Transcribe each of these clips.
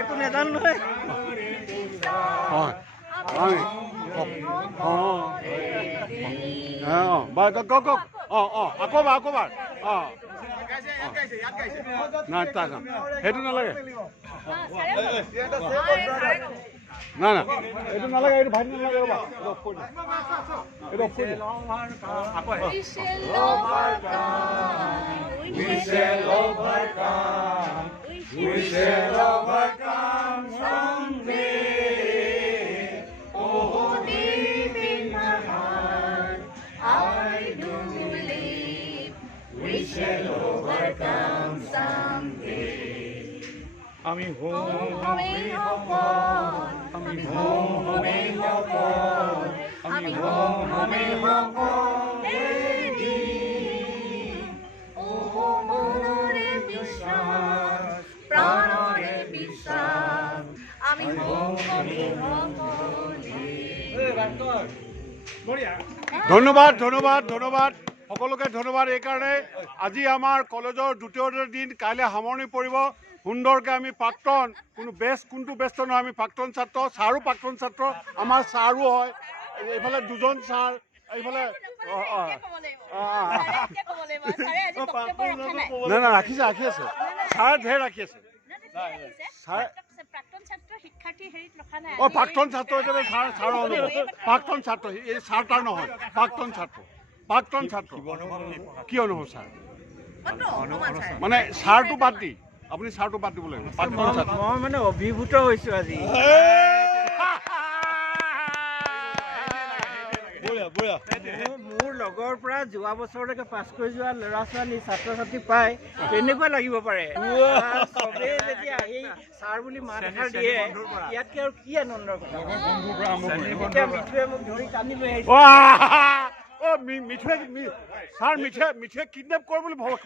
একো নেজানো নহয় আকৌ নাই সেইটো নালাগে নাই না এইটো নালাগে এইটো ভাইটি নালাগে ৰ'বা আমি ধন্যবাদ ধন্যবাদ ধন্যবাদ সকলোকে ধন্যবাদ এইকাৰণে আজি আমাৰ কলেজৰ দ্বিতীয় দিন কাইলৈ সামৰণি পৰিব সুন্দৰকৈ আমি প্ৰাক্তন কোনো বেষ্ট কোনটো বেষ্ট নহয় আমি প্ৰাক্তন ছাত্ৰ ছাৰো প্ৰাক্তন ছাত্ৰ আমাৰ ছাৰো হয় এইফালে দুজন ছাৰ এইফালে নাই নাই ৰাখিছে ৰাখি আছে ছাৰে ঢেৰ ৰাখি আছে ছাৰ প্ৰাক্তন ছাত্ৰ একেবাৰে ছাৰ প্ৰাক্তন ছাত্ৰ এই ছাৰ তাৰ নহয় প্ৰাক্তন ছাত্ৰ কি অনুভৱ ছাৰ মানে ছাৰটো বাদ দি আপুনি ছাৰটো বাদ দিব লাগিব মই মানে অভিভূত হৈছোঁ আজি মোৰ লগৰ পৰা যোৱা বছৰলৈকে পাছ কৰি যোৱা ল'ৰা ছোৱালী ছাত্ৰ ছাত্ৰী পাই কেনেকুৱা লাগিব পাৰে চবেই যেতিয়া আহি ছাৰ বুলি মাত এষাৰ দিয়ে ইয়াতকৈ আৰু কি আনন্দৰ কথা এতিয়া মিঠুৱে মোক ধৰি টানি লৈ আহিছে ছাৰ মিঠুৱে কিডনেপ কৰে বুলি ভয়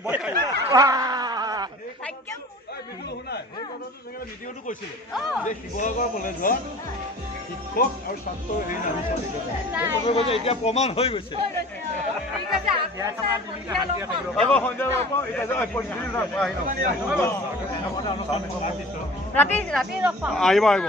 ভিডিঅ'টো কৈছিলে যে শিৱসাগৰ কলেজত শিক্ষক আৰু ছাত্ৰ হেৰি নামিছে এতিয়া প্ৰমাণ হৈ গৈছে আহিব আহিব